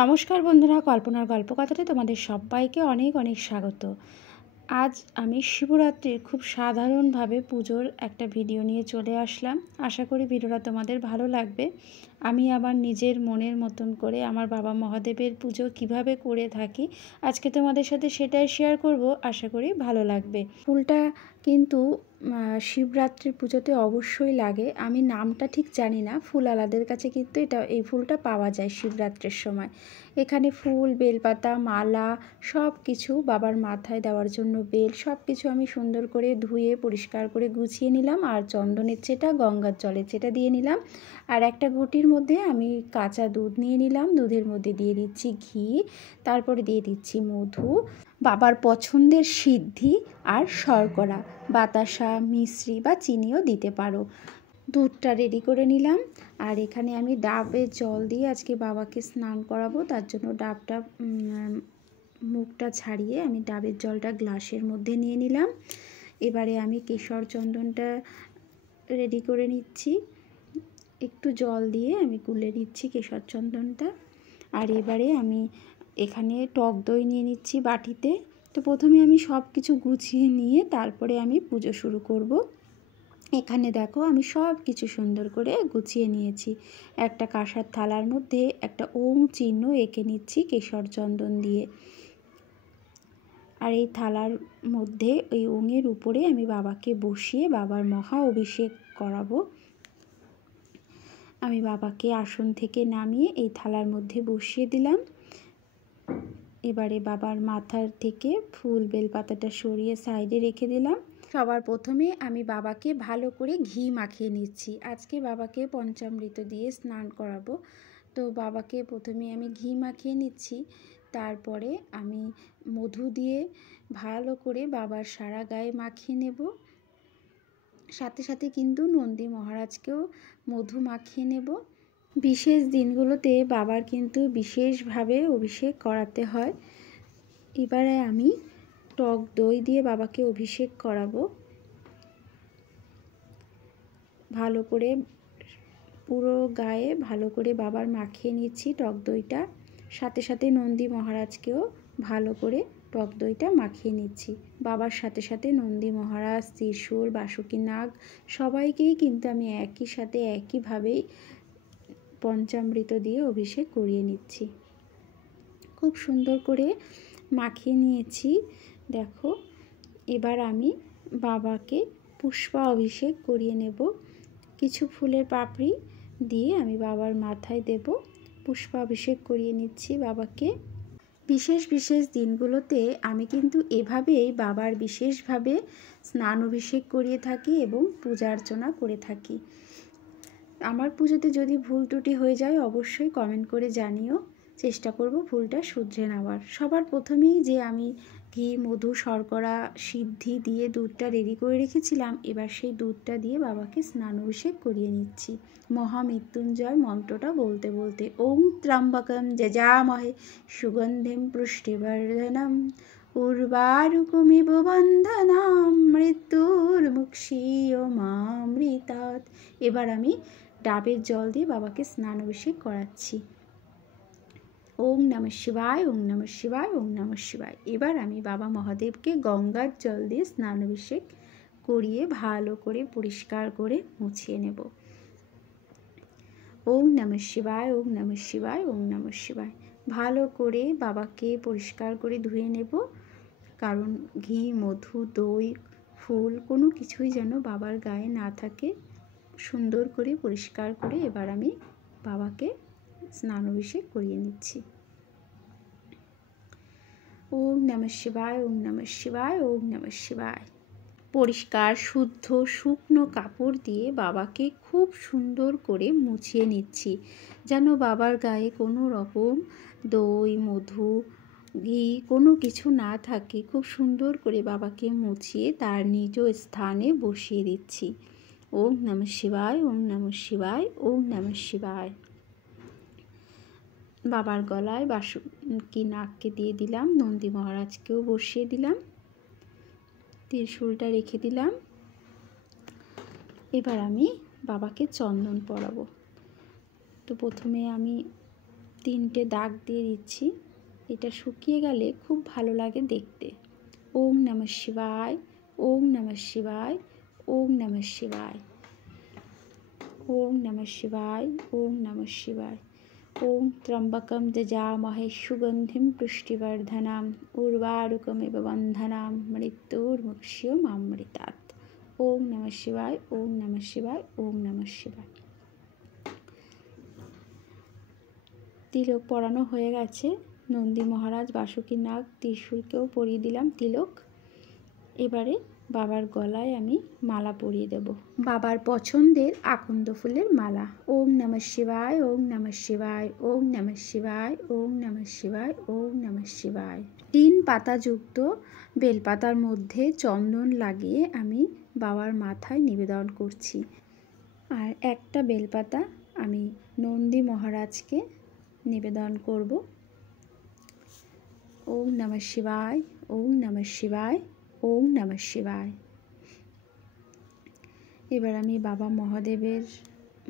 নমস্কার বন্ধুরা, কল্পনার গল্পকথাতে তোমাদের সবাইকে অনেক অনেক স্বাগত। আজ আমি শিবরাত্রির খুব সাধারণভাবে পুজোর একটা ভিডিও নিয়ে চলে আসলাম। আশা করি ভিডিওটা তোমাদের ভালো লাগবে। আমি আমার নিজের মনের মতন করে আমার বাবা মহাদেবের পুজো কিভাবে করে থাকি আজকে তোমাদের সাথে সেটাই শেয়ার করব। আশা করি ভালো লাগবে। ফুলটা কিন্তু শিবরাত্রির পুজোতে অবশ্যই লাগে। আমি নামটা ঠিক জানি না, ফুলওয়ালাদের কাছে কিন্তু এই ফুলটা পাওয়া যায় শিবরাত্রির সময়। এখানে ফুল, বেলপাতা, মালা সব কিছু বাবার মাথায় দেওয়ার জন্য বেল সব কিছু আমি সুন্দর করে ধুয়ে পরিষ্কার করে গুছিয়ে নিলাম। আর চন্দনের চেটা, গঙ্গার জলের চেটা দিয়ে নিলাম। আর একটা ঘটির মধ্যে আমি কাঁচা দুধ নিয়ে নিলাম। দুধের মধ্যে দিয়ে দিচ্ছি ঘি, তারপরে দিয়ে দিচ্ছি মধু, বাবার পছন্দের সিদ্ধি আর শর্করা, বাতাসা, মিশ্রি বা চিনিও দিতে পারো। দুধটা রেডি করে নিলাম। আর এখানে আমি ডাবের জল দিয়ে আজকে বাবাকে স্নান করাবো। তার জন্য ডাবটা মুখটা ছাড়িয়ে আমি ডাবের জলটা গ্লাসের মধ্যে নিয়ে নিলাম। এবারে আমি কেশর চন্দনটা রেডি করে নিচ্ছি। একটু জল দিয়ে আমি গুলে নিচ্ছি কেশর চন্দনটা। আর এবারে আমি এখানে টক দই নিয়ে নিচ্ছি বাটিতে। তো প্রথমে আমি সব কিছু গুছিয়ে নিয়ে তারপরে আমি পুজো শুরু করব। এখানে দেখো আমি সব কিছু সুন্দর করে গুছিয়ে নিয়েছি। একটা কাঁসার থালার মধ্যে একটা ওম চিহ্ন এঁকে নিচ্ছি কেশর চন্দন দিয়ে। আর এই থালার মধ্যে ওই ওঙের উপরে আমি বাবাকে বসিয়ে বাবার মহা অভিষেক করাবো। আমি বাবাকে আসন থেকে নামিয়ে এই থালার মধ্যে বসিয়ে দিলাম। এবারে বাবার মাথার থেকে ফুল বেলপাতাটা সরিয়ে সাইডে রেখে দিলাম। সবার প্রথমে আমি বাবাকে ভালো করে ঘি মাখিয়ে নিচ্ছি। আজকে বাবাকে পঞ্চামৃত দিয়ে স্নান করাবো। তো বাবাকে প্রথমে আমি ঘি মাখিয়ে নিচ্ছি। তারপরে আমি মধু দিয়ে ভালো করে বাবার সারা গায়ে মাখিয়ে নেব। সাথে সাথে কিন্তু নন্দী মহারাজকেও মধু মাখিয়ে নেব। বিশেষ দিনগুলোতে বাবার কিন্তু বিশেষভাবে অভিষেক করাতে হয়। এবারে আমি টক দই দিয়ে বাবাকে অভিষেক করাবো। ভালো করে পুরো গায়ে ভালো করে বাবার মাখিয়ে নিচ্ছি টক দইটা। সাথে সাথে নন্দী মহারাজকেও ভালো করে টক দইটা মাখিয়ে নিচ্ছি। বাবার সাথে সাথে নন্দী মহারাজ, ত্রিশূল, বাসুকীনাগ সবাইকেই কিন্তু আমি একই সাথে একইভাবেই পঞ্চামৃত দিয়ে অভিষেক করিয়ে নিচ্ছি। খুব সুন্দর করে মাখিয়ে নিয়েছি দেখো। এবার আমি বাবাকে পুষ্পা অভিষেক করিয়ে নেব। কিছু ফুলের পাপড়ি দিয়ে আমি বাবার মাথায় দেব। পুষ্পাভিষেক করিয়ে নিচ্ছি বাবাকে। বিশেষ বিশেষ দিনগুলোতে আমি কিন্তু এভাবেই বাবার বিশেষভাবে স্নান অভিষেক করিয়ে থাকি এবং পূজা অর্চনা করে থাকি। আমার পুজোতে যদি ভুল ত্রুটি হয়ে যায় অবশ্যই কমেন্ট করে জানিও। চেষ্টা করব ভুলটা শুধরে নেওয়ার। সবার প্রথমেই যে আমি ঘি, মধু, শর্করা, সিদ্ধি দিয়ে দুধটা রেডি করে রেখেছিলাম, এবার সেই দুধটা দিয়ে বাবাকে স্নান অভিষেক করিয়ে নিচ্ছি। মহামৃত্যুঞ্জয় মন্ত্রটা বলতে বলতে ওম ত্র্যম্বকম যজামহে সুগন্ধিম পুষ্টিবর্ধনম উর্বারুকমিব বন্ধনাম মৃত্যুর্মুক্ষীয়মামৃতাৎ। এবার আমি ডাবের জল দিয়ে বাবাকে স্নান অভিষেক করাচ্ছি। ওম নমঃ শিবায়, ওম নমঃ শিবায়, ওম নমঃ শিবায়। এবার আমি বাবা মহাদেবকে গঙ্গার জল দিয়ে স্নান অভিষেক করিয়ে ভালো করে পরিষ্কার করে মুছিয়ে নেব। ওম নমঃ শিবায়, ওম নমঃ শিবায়, ওম নমঃ শিবায়। ভালো করে বাবাকে পরিষ্কার করে ধুয়ে নেব। কারণ ঘি, মধু, দই, ফুল কোনো কিছুই যেন বাবার গায়ে না থাকে। সুন্দর করে পরিষ্কার করে এবার আমি বাবাকে স্নান অভিষেক করিয়ে নিচ্ছি। ওম নমঃ শিবায়, ওম নমঃ শিবায়, ওম নমঃ শিবায়। পরিষ্কার শুদ্ধ শুকনো কাপড় দিয়ে বাবাকে খুব সুন্দর করে মুছিয়ে নিচ্ছি, যেন বাবার গায়ে কোনো রকম দই, মধু, ঘি কোনো কিছু না থাকে। খুব সুন্দর করে বাবাকে মুছিয়ে তার নিজ স্থানে বসিয়ে দিচ্ছি। ওম নমঃ শিবায়, ওম নমঃ শিবায়, ওম নমঃ শিবায়। বাবার গলায় বাসুকীনাগকে দিয়ে দিলাম, নন্দী মহারাজকেও বসিয়ে দিলাম, ত্রিশূলটা রেখে দিলাম। এবার আমি বাবাকে চন্দন পরাবো। তো প্রথমে আমি 3টে দাগ দিয়ে দিচ্ছি। এটা শুকিয়ে গেলে খুব ভালো লাগে দেখতে। ওম নমঃ শিবায়, ওম নমঃ শিবায়, ওম নমঃ শিবায়, ওম নমঃ শিবায়, ওম নমঃ শিবায়। ওম ত্র্যম্বকম যজামহে সুগন্ধিম পুষ্টিবর্ধনম উর্বারুকমিব বন্ধনম মৃত্যুর্মুক্ষীয়মামৃতাৎ। ওম নমঃ শিবায়, ওম নমঃ শিবায়, ওম নমঃ শিবায়। তিলক পরানো হয়ে গেছে। নন্দী মহারাজ, বাসুকী নাগ, ত্রিশূলকেও পরিয়ে দিলাম তিলক। এবারে বাবার গলায় আমি মালা পরিয়ে দেব, বাবার পছন্দের আকন্দ ফুলের মালা। ওম নমঃ শিবায়, ওম নমঃ শিবায়, ওম নমঃ শিবায়, ওম নমঃ শিবায়, ওম নমঃ শিবায়। 3 পাতাযুক্ত বেলপাতার মধ্যে চন্দন লাগিয়ে আমি বাবার মাথায় নিবেদন করছি। আর একটা বেলপাতা আমি নন্দী মহারাজকে নিবেদন করব। ওম নমঃ শিবায়, ওম নমঃ শিবায়, ওম নমঃ শিবায়। এবার আমি বাবা মহাদেবের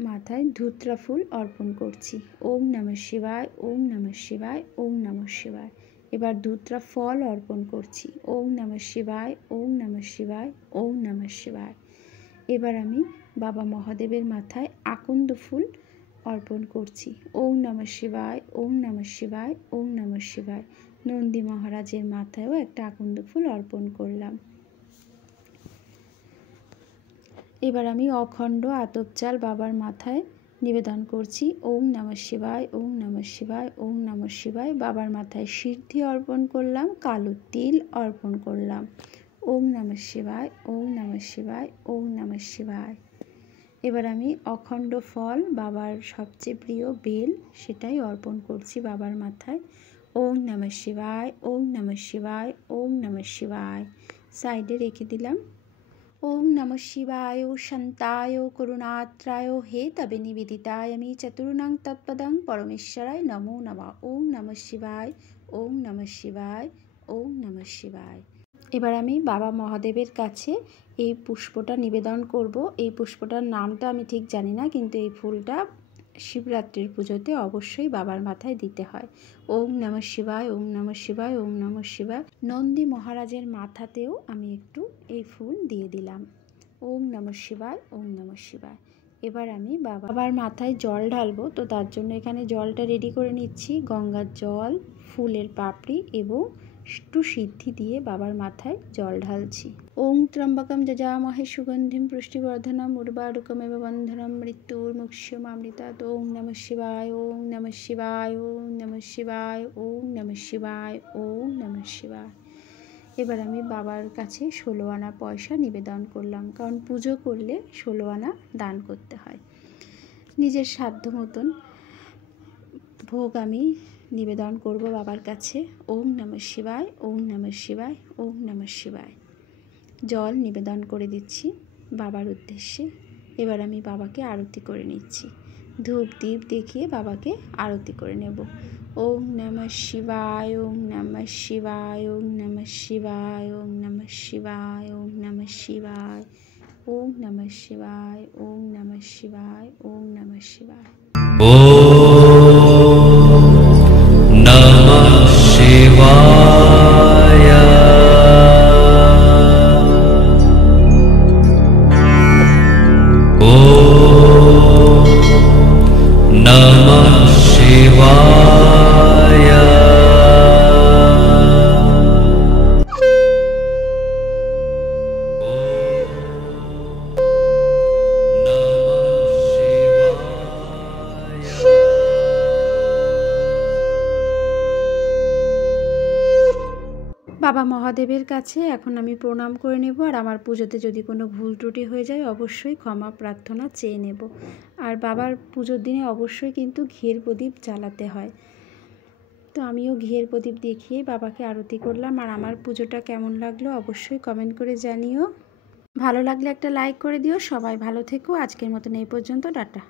মাথায় ধূত্রা ফুল অর্পণ করছি। ওম নমঃ শিবায়, ওম নমঃ শিবায়, ওম নমঃ শিবায়। এবার ধূত্রা ফল অর্পণ করছি। ওম নমঃ শিবায়, ওম নমঃ শিবায়, ওম নমঃ শিবায়। এবার আমি বাবা মহাদেবের মাথায় আকন্দ ফুল অর্পণ করছি। ওম নমঃ শিবায়, ওম নমঃ শিবায়, ওম নমঃ শিবায়। নন্দী মহারাজের মাথায়ও একটা আকন্দ ফুল অর্পণ করলাম। এবার আমি অখণ্ড আতপ চাল বাবার মাথায় নিবেদন করছি। ওম নমঃ শিবায়, ওম নমঃ শিবায়, ওম নমঃ শিবায়। বাবার মাথায় সিদ্ধি অর্পণ করলাম, কালো তিল অর্পণ করলাম। ওম নমঃ শিবায়, ওম নমঃ শিবায়, ওম নমঃ শিবায়। এবার আমি অখণ্ড ফল, বাবার সবচেয়ে প্রিয় বেল, সেটাই অর্পণ করছি বাবার মাথায়। ওম নমঃ শিবায়, ওম নমঃ শিবায়, ওম নমঃ শিবায়। সাইডে রেখে দিলাম। ওম নমঃ শিবায় শান্তায় করুণাত্রায় হে তবে নিবেদিতায় আমি চতুর্ণং তৎপদং পরমেশ্বরায় নমো নমঃ। ওম নমঃ শিবায়, ওম নমঃ শিবায়, ওম নমঃ শিবায়। এবার আমি বাবা মহাদেবের কাছে এই পুষ্পটা নিবেদন করব। এই পুষ্পটার নামটা আমি ঠিক জানি না, কিন্তু এই ফুলটা শিবরাত্রির পুজোতে অবশ্যই বাবার মাথায় দিতে হয়। ওম নমঃ শিবায়, ওম নমঃ শিবায়, ওম নমঃ শিবায়। নন্দী মহারাজের মাথাতেও আমি একটু এই ফুল দিয়ে দিলাম। ওম নমঃ শিবায়, ওম নমঃ শিবায়। এবার আমি বাবার মাথায় জল ঢালবো, তো তার জন্য এখানে জলটা রেডি করে নিচ্ছি। গঙ্গার জল, ফুলের পাপড়ি এবং একটু সিদ্ধি দিয়ে বাবার মাথায় জল ঢালছি। ওং ত্র্যম্বকম যজামহে সুগন্ধিম পুষ্টিবর্ধনম উর্বারুকমিব বন্ধনম মৃত্যুর্মুক্ষীয়মামৃতাৎ। ওং নমঃ শিবায়, ওং নমঃ শিবায়, ওং নমঃ শিবায়, ওং নমঃ শিবায়, ওং নমঃ শিবায়। এবার আমি বাবার কাছে 16 আনা পয়সা নিবেদন করলাম, কারণ পুজো করলে 16 আনা দান করতে হয়। নিজের সাধ্য মতন ভোগ আমি নিবেদন করব বাবার কাছে। ওম নমঃ শিবায়, ওম নমঃ শিবায়, ওম নমঃ শিবায়। জল নিবেদন করে দিচ্ছি বাবার উদ্দেশ্যে। এবার আমি বাবাকে আরতি করে নিচ্ছি। ধূপ দীপ দেখিয়ে বাবাকে আরতি করে নেব। ওম নমঃ শিবায়, ওম নমঃ শিবায়, ওম নমঃ শিবায়, ওম নমঃ শিবায়, ওম নমঃ শিবায়, ওম নমঃ শিবায়, ওম নমঃ শিবায়, ওম নমঃ শিবায়। বাবা মহাদেবের কাছে এখন আমি প্রণাম করে নেব। আর আমার পুজোতে যদি কোনো ভুল ত্রুটি হয়ে যায় অবশ্যই ক্ষমা প্রার্থনা চেয়ে নেব। আর বাবার পুজোর দিনে অবশ্যই কিন্তু ঘিয়ের প্রদীপ জ্বালাতে হয়। তো আমিও ঘিয়ের প্রদীপ দেখিয়ে বাবাকে আরতি করলাম। আর আমার পুজোটা কেমন লাগলো অবশ্যই কমেন্ট করে জানিও। ভালো লাগলে একটা লাইক করে দিও। সবাই ভালো থেকো। আজকের মতন এই পর্যন্ত, টাটা।